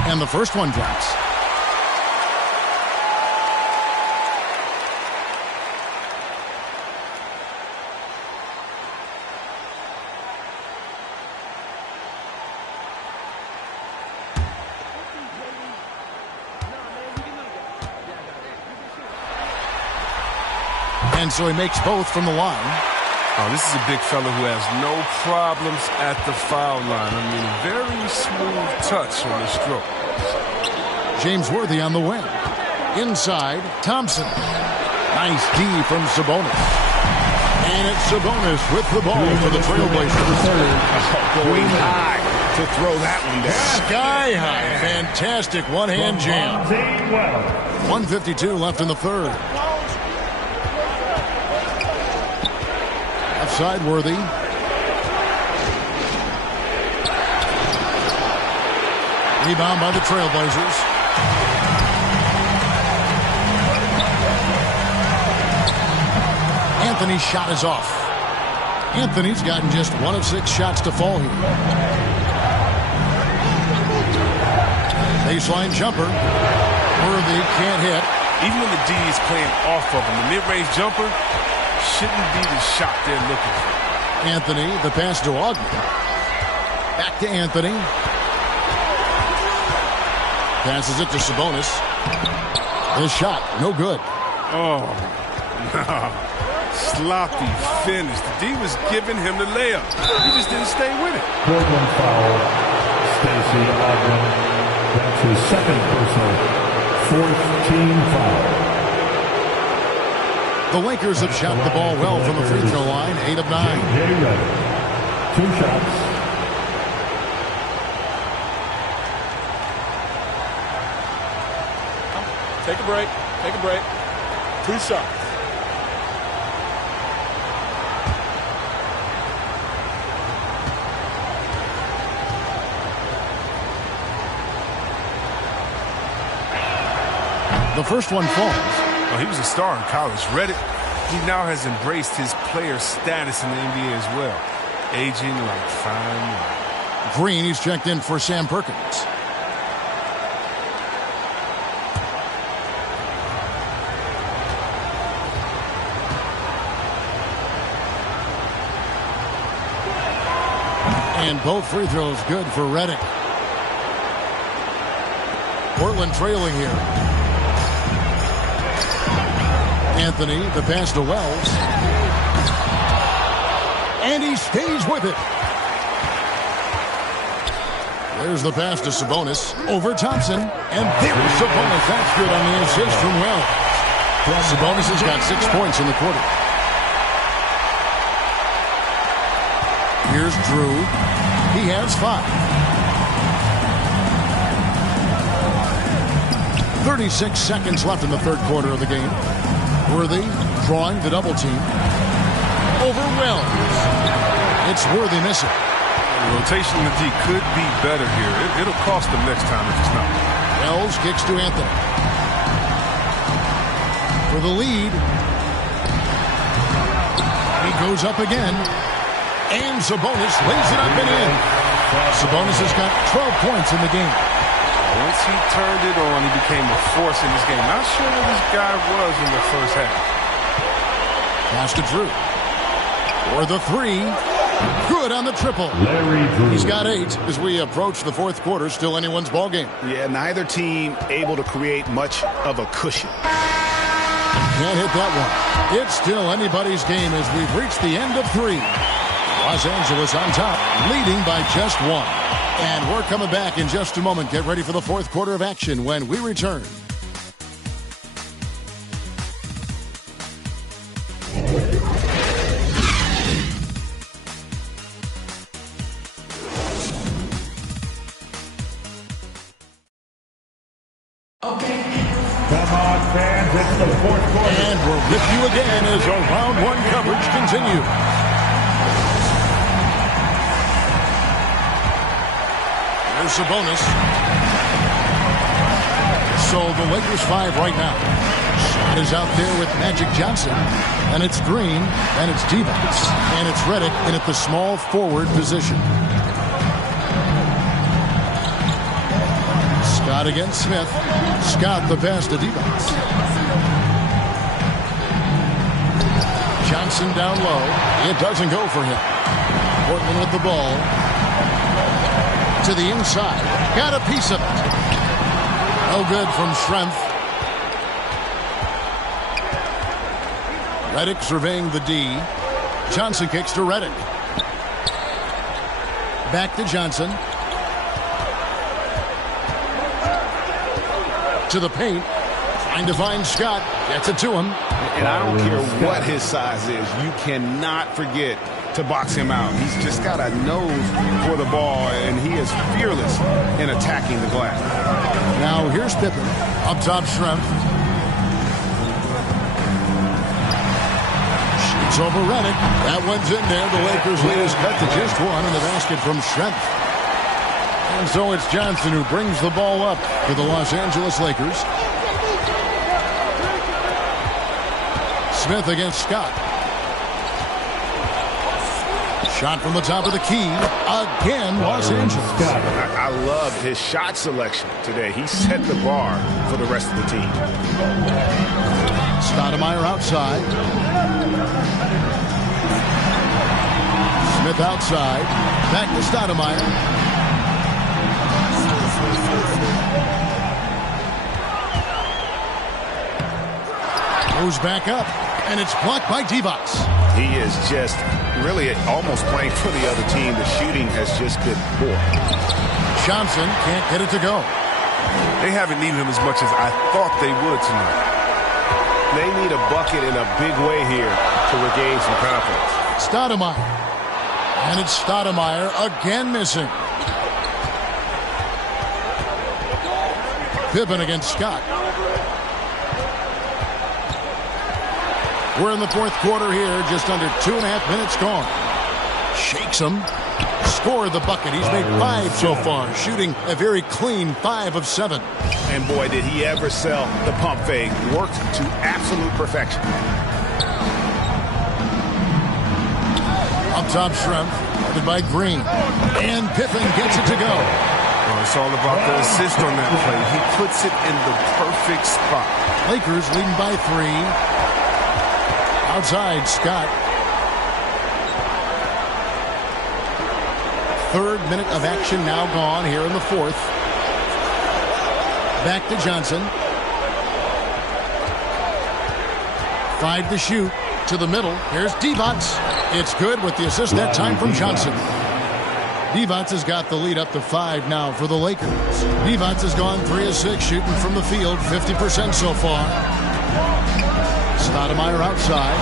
And the first one drops. And so he makes both from the line. Oh, this is a big fella who has no problems at the foul line. I mean, very smooth touch on the stroke. James Worthy on the wing. Inside, Thompson. Nice D from Sabonis. And it's Sabonis with the ball for the Trailblazers. Going high to throw that one down. Sky high. Fantastic one-hand jam. 1:52 left in the third. Outside Worthy. Rebound by the Trailblazers. Anthony's shot is off. Anthony's gotten just 1 of 6 shots to fall here. Baseline jumper. Worthy can't hit. Even when the D is playing off of him, the mid-range jumper shouldn't be the shot they're looking for. Anthony, the pass to Ogman. Back to Anthony. Passes it to Sabonis. His shot, no good. Oh, no. Sloppy finish. The D was giving him the layup. He just didn't stay with it. Portland foul. Stacey Ogman. That's his second personal. 4th team foul. The Lakers have shot the ball well from the free throw line, 8 of 9. J.J. Redick, 2 shots. Take a break. Take a break. 2 shots. The first one falls. Well, he was a star in college. Redick, he now has embraced his player status in the NBA as well. Aging like fine wine. Green, he's checked in for Sam Perkins. And both free throws good for Redick. Portland trailing here. Anthony, the pass to Wells. And he stays with it. There's the pass to Sabonis. Over Thompson. And there's Sabonis. That's good on the assist from Wells. Sabonis has got 6 points in the quarter. Here's Drew. He has 5. 36 seconds left in the third quarter of the game. Worthy drawing the double team. over Wells. It's Worthy missing. The rotation in the D could be better here. It'll cost them next time if it's not. Wells kicks to Anthony. For the lead. He goes up again. And Sabonis lays it up and in. Sabonis has got 12 points in the game. Once he turned it on, he became a force in this game. Not sure where this guy was in the first half. Pass to Drew. For the three. Good on the triple. He's got 8 as we approach the fourth quarter. Still anyone's ball game. Yeah, neither team able to create much of a cushion. Can't hit that one. It's still anybody's game as we've reached the end of 3. Los Angeles on top, leading by just 1. And we're coming back in just a moment. Get ready for the fourth quarter of action when we return. Come on, fans, it's the fourth quarter. And we're with you again as our round 1 coverage continues. There's Sabonis. So the Lakers 5 right now. Shot is out there with Magic Johnson. And it's Green. And it's Divac. And it's Redick in at the small forward position. Scott against Smith. Scott the pass to Divac. Johnson down low. It doesn't go for him. Portland with the ball. To the inside. Got a piece of it. No good from Schrempf. Redick surveying the D. Johnson kicks to Redick. Back to Johnson. To the paint. Trying to find Scott. Gets it to him. And I don't care what his size is. You cannot forget to box him out. He's just got a nose for the ball, and he is fearless in attacking the glass. Now here's Pippen. Up top, Schrempf. Shoots over Redick. That one's in there. The Lakers lead is cut to just 1 in the basket from Schrempf. And so it's Johnson who brings the ball up for the Los Angeles Lakers. Smith against Scott. Shot from the top of the key. Again, Los Angeles. I love his shot selection today. He set the bar for the rest of the team. Stoudemire outside. Smith outside. Back to Stoudemire. Goes back up. And it's blocked by Divac. He is just really almost playing for the other team. The shooting has just been poor. Johnson can't get it to go. They haven't needed him as much as I thought they would tonight. They need a bucket in a big way here to regain some confidence. Stoudemire. And it's Stoudemire again missing. Pippen against Scott. We're in the fourth quarter here, just under 2.5 minutes gone. Shakes him. Scored the bucket. He's made 5 so far, shooting a very clean 5 of 7. And boy, did he ever sell the pump fake. Worked to absolute perfection. Up top, Schrempf, guarded by Green. And Pippen gets it to go. Well, it's all about the assist on that play. He puts it in the perfect spot. Lakers leading by 3. Outside, Scott. 3rd minute of action now gone here in the 4th. Back to Johnson. 5 to shoot. To the middle. Here's Divac. It's good with the assist that time from Johnson. Divac has got the lead up to 5 now for the Lakers. Divac has gone 3 of 6 shooting from the field. 50% so far. Stoudemire outside.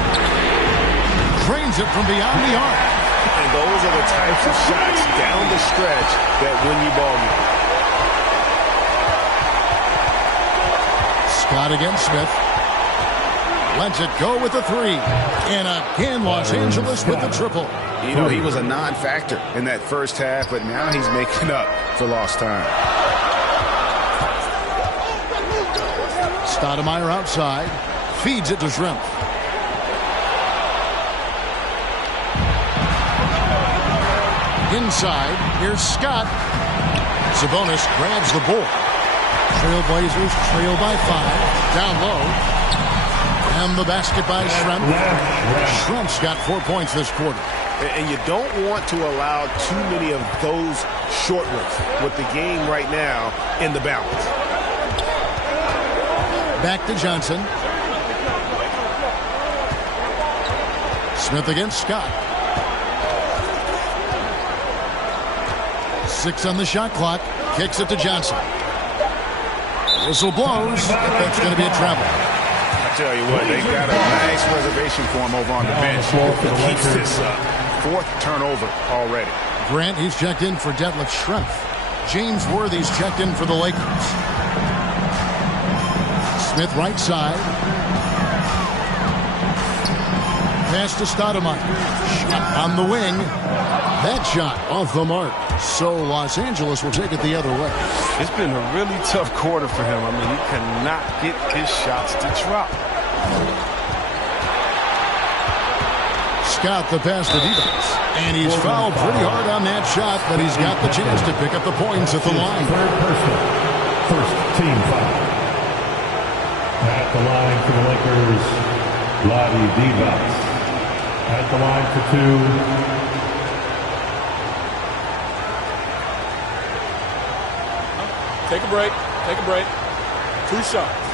Trains it from beyond the arc. And those are the types of shots down the stretch that win you ball games. Scott against Smith. lets it go with the three. And again, Los Angeles with the triple. You know, he was a non-factor in that first half, but now he's making up for lost time. Stoudemire outside. Feeds it to Schrempf. Inside, here's Scott. Sabonis grabs the ball. Trailblazers trail by 5. Down low. And the basket by Schrempf. Schrempf's got 4 points this quarter. And you don't want to allow too many of those short ones with the game right now in the balance. Back to Johnson. Smith against Scott. 6 on the shot clock. Kicks it to Johnson. Whistle blows. That's going to be a travel. I tell you what, they've got a nice reservation for him over on the bench. He keeps this up. 4th turnover already. Grant, he's checked in for Detlef Schrempf. James Worthy's checked in for the Lakers. Smith right side. Pass to Stoudemire. Shot on the wing. That shot off the mark. So Los Angeles will take it the other way. It's been a really tough quarter for him. I mean, he cannot get his shots to drop. Scott the pass to Divas. And he's fouled pretty hard on that shot, but he's got the chance to pick up the points at the line. Third personal. First team foul. At the line for the Lakers, Vlade Divac. At the line for 2. Take a break. Take a break. 2 shots.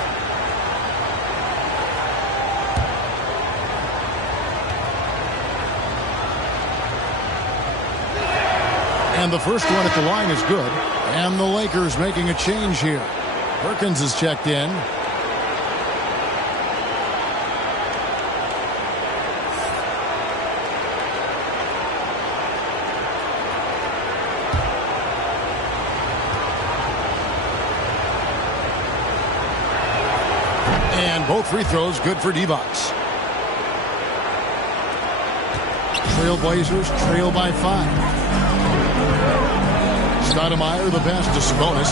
And the first one at the line is good. And the Lakers making a change here. Perkins is checked in. And both free throws good for Divac. Trailblazers trail by 5. Stoudemire, the pass to Sabonis.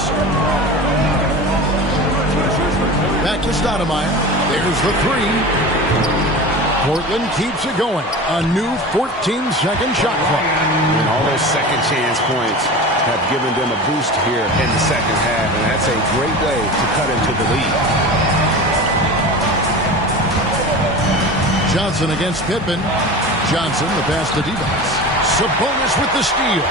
Back to Stoudemire. There's the 3. Portland keeps it going. A new 14-second shot clock. And all those second chance points have given them a boost here in the second half, and that's a great way to cut into the lead. Johnson against Pippen. Johnson, the pass to Divac. Sabonis with the steal.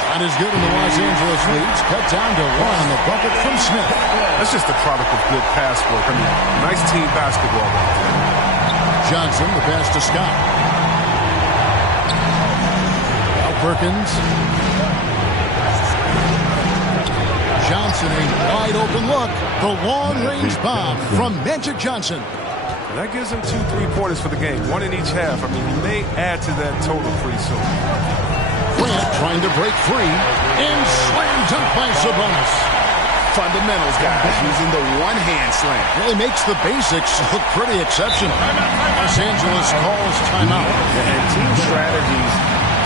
Shot is good, and the Los Angeles leads. Cut down to 1 on the bucket from Smith. That's just a product of good pass work. I mean, nice team basketball right there. Johnson, the pass to Scott. Al Perkins. Johnson, a wide open look. The long-range bomb from Magic Johnson. And that gives him 2 3-pointers for the game. 1 in each half. I mean, he may add to that total pretty soon. Grant trying to break free. And slam dunk by Sabonis. Fundamentals, guys, using the one-hand slam. Really makes the basics look pretty exceptional. Los Angeles calls timeout. And team strategies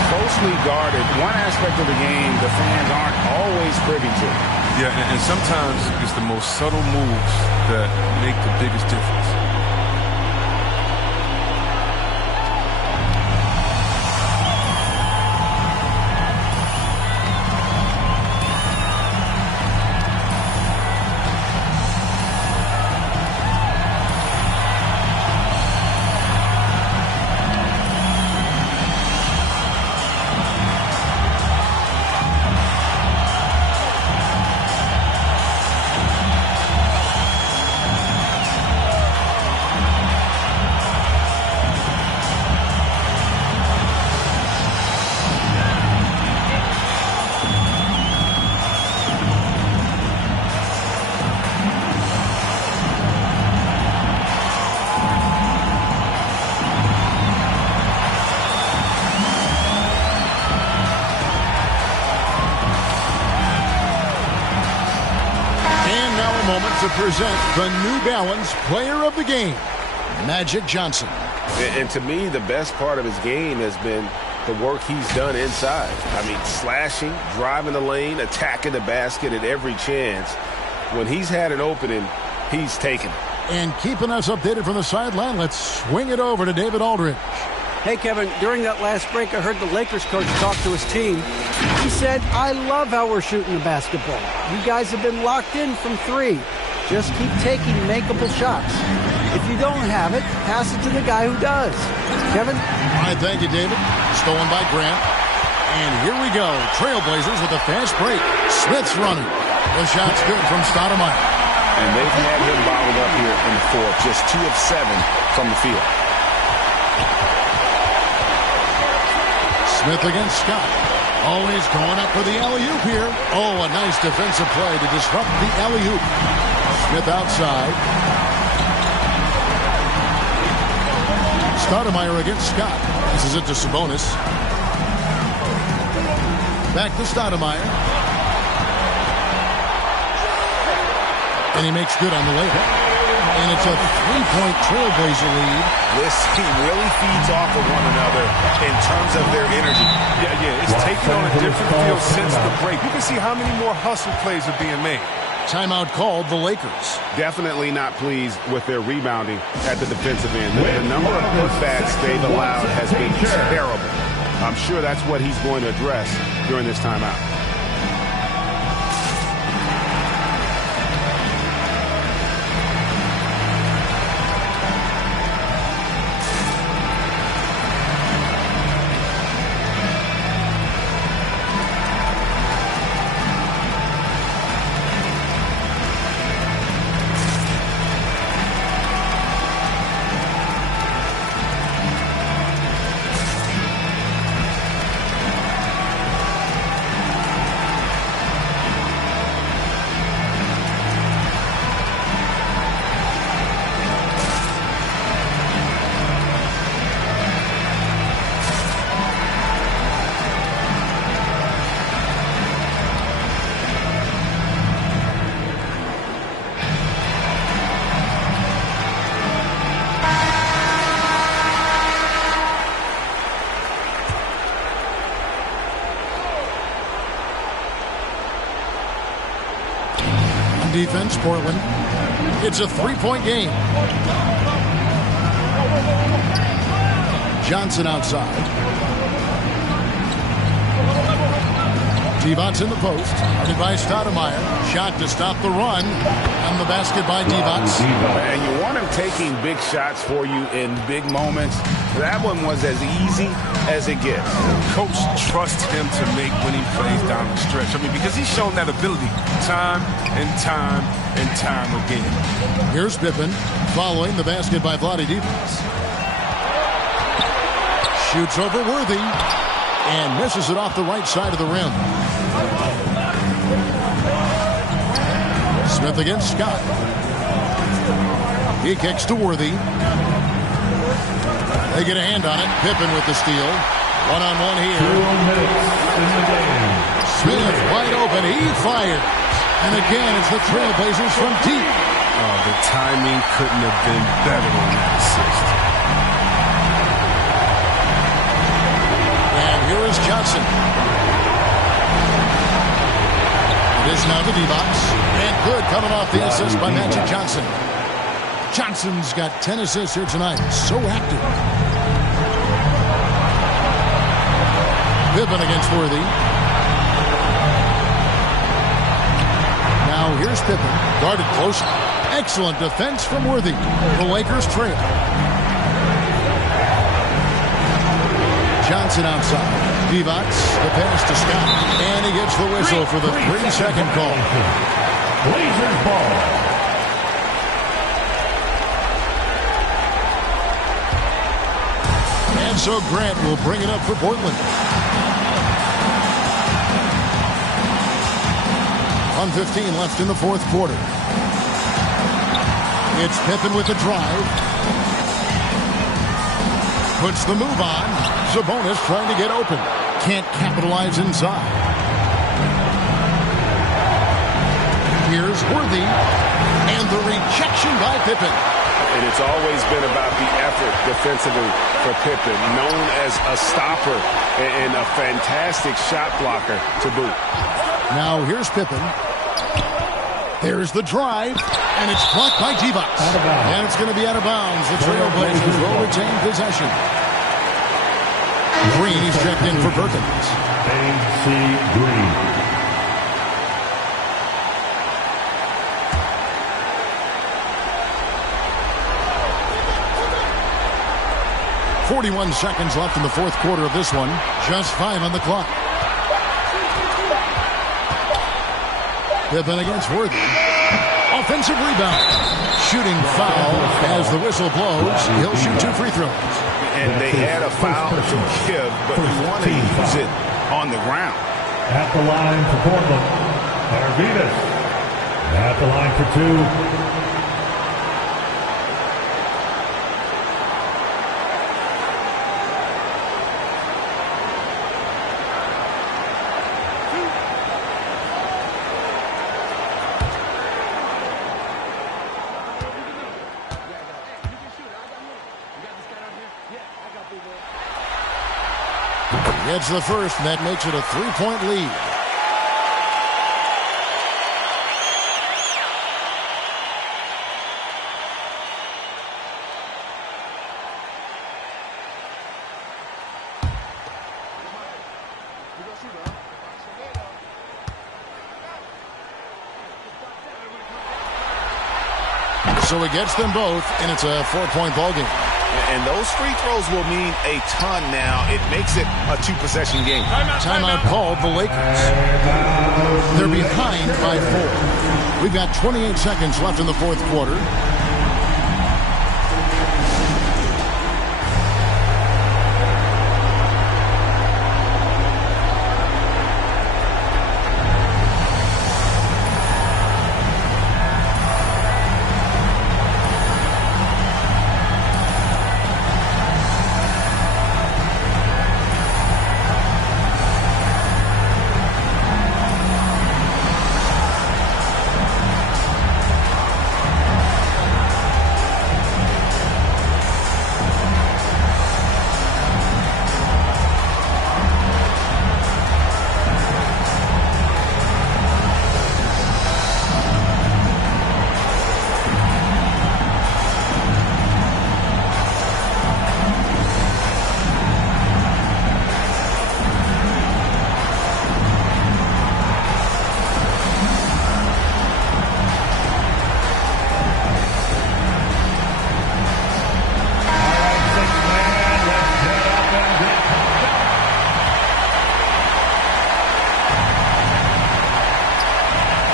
closely guarded. One aspect of the game the fans aren't always privy to. Yeah, and sometimes it's the most subtle moves that make the biggest difference. present the New Balance Player of the Game, Magic Johnson. And to me, the best part of his game has been the work he's done inside. I mean, slashing, driving the lane, attacking the basket at every chance. When he's had an opening, he's taken it. And keeping us updated from the sideline, let's swing it over to David Aldridge. Hey, Kevin, during that last break, I heard the Lakers coach talk to his team. He said, I love how we're shooting the basketball. You guys have been locked in from three. Just keep taking makeable shots. If you don't have it, pass it to the guy who does. Kevin? All right, thank you, David. Stolen by Grant. And here we go. Trailblazers with a fast break. Smith's running. The shot's good from Stoudemire. And they've had him bottled up here in the fourth. Just 2 of 7 from the field. Smith against Scott. Always going up for the alley-oop here. Oh, a nice defensive play to disrupt the alley-oop. Smith outside. Stoudemire against Scott. This is it to Sabonis. Back to Stoudemire. And he makes good on the layup. And it's a 3-point Trailblazer lead. This team really feeds off of one another in terms of their energy. Yeah, it's taken on a different feel since the break. You can see how many more hustle plays are being made. Timeout called the Lakers. Definitely not pleased with their rebounding at the defensive end. The number of putbacks they've allowed has been terrible. I'm sure that's what he's going to address during this timeout. Defense, Portland. It's a 3-point game. Johnson outside. Divac in the post. Guarded by Stoudemire. Shot to stop the run. And the basket by Divac. And you want him taking big shots for you in big moments. That one was as easy as it gets. Coach trusts him to make winning plays down the stretch. I mean, because he's shown that ability time and time and time again. Here's Pippen following the basket by Vlade Divac. Shoots over Worthy and misses it off the right side of the rim. Smith against Scott. He kicks to Worthy. They get a hand on it. Pippen with the steal. One-on-one here. 2 minutes in the game. Smith wide open. He fires. And again, it's the Trailblazers from deep. Oh, the timing couldn't have been better on that assist. And here is Johnson. It is now to Divac. And good coming off the assist by Magic Johnson. Johnson's got 10 assists here tonight. So active. Pippen against Worthy. Now here's Pippen. Guarded close. Excellent defense from Worthy. The Lakers trail. Johnson outside. Divac, the pass to Scott. And he gets the whistle for the 3-second call. Blazers ball. And so Grant will bring it up for Portland. 1:15 left in the fourth quarter. It's Pippen with the drive. Puts the move on. Sabonis trying to get open. Can't capitalize inside. Here's Worthy. And the rejection by Pippen. And it's always been about the effort defensively for Pippen, known as a stopper and a fantastic shot blocker to boot. Now here's Pippen. There's the drive, and it's blocked by Divac. And it's going to be out of bounds. The Trailblazers will retain possession. Green is checked in for Perkins. A.C. Green. 41 seconds left in the fourth quarter of this one. Just 5 on the clock. Pippen against Worthy. Offensive rebound. Shooting foul as the whistle blows. He'll shoot 2 free throws. And they had a foul to give, but you want to use it on the ground. At the line for Portland, Arvidas. At the line for 2. Gets the first, and that makes it a 3-point lead. So it gets them both, and it's a 4-point ball game. And those free throws will mean a ton now. It makes it a 2-possession game. Timeout called the Lakers. They're behind by 4. We've got 28 seconds left in the fourth quarter.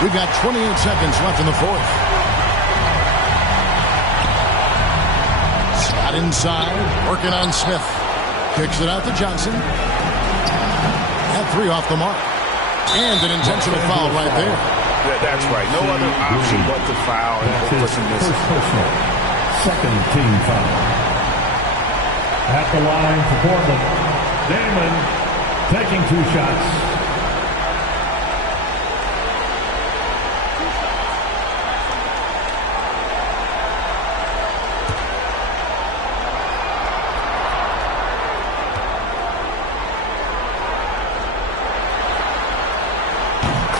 We've got 28 seconds left in the fourth. Scott inside, working on Smith. Kicks it out to Johnson. At 3 off the mark. And an intentional foul right there. That's right. No other option but to foul. And person misses. Second team foul. At the line for Portland, Damon taking 2 shots.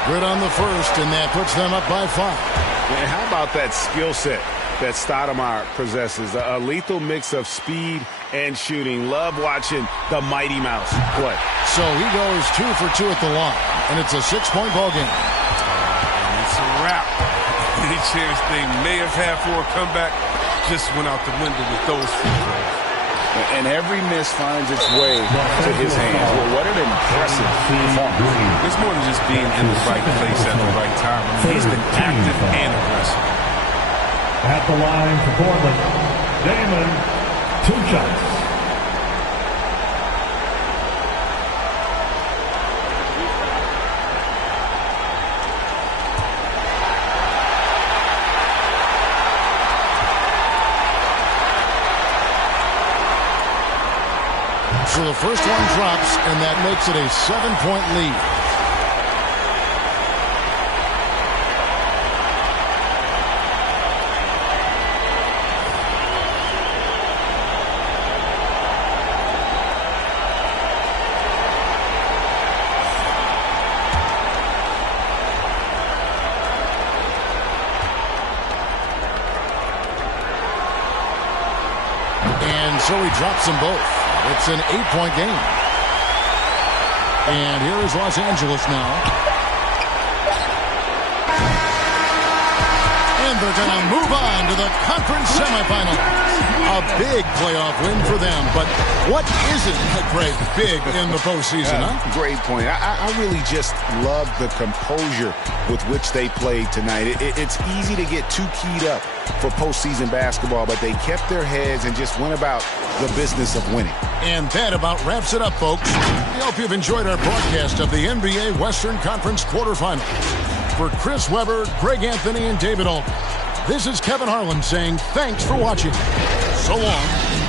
Good on the first, and that puts them up by 5. And how about that skill set that Stoudemire possesses? A lethal mix of speed and shooting. Love watching the Mighty Mouse play. So he goes 2 for 2 at the line, and it's a 6-point ball game. And it's a wrap. Any chance they may have had for a comeback just went out the window with those free throws. And every miss finds its way to his hands. Well, what an impressive performance. It's more than just being in the right place at the right time. I mean, he's been active and aggressive. At the line for Portland, Damon, 2 shots. So the first one drops, and that makes it a 7-point lead. And so he drops them both. It's an 8-point game. And here is Los Angeles now. And they're going to move on to the conference semifinal. A big playoff win for them. But what isn't a great big in the postseason, huh? Great point. I really just love the composure with which they played tonight. It's easy to get too keyed up for postseason basketball, but they kept their heads and just went about the business of winning. And that about wraps it up, folks. We hope you've enjoyed our broadcast of the NBA Western Conference quarterfinals. For Chris Webber, Greg Anthony, and David Ault, this is Kevin Harlan saying thanks for watching. So long.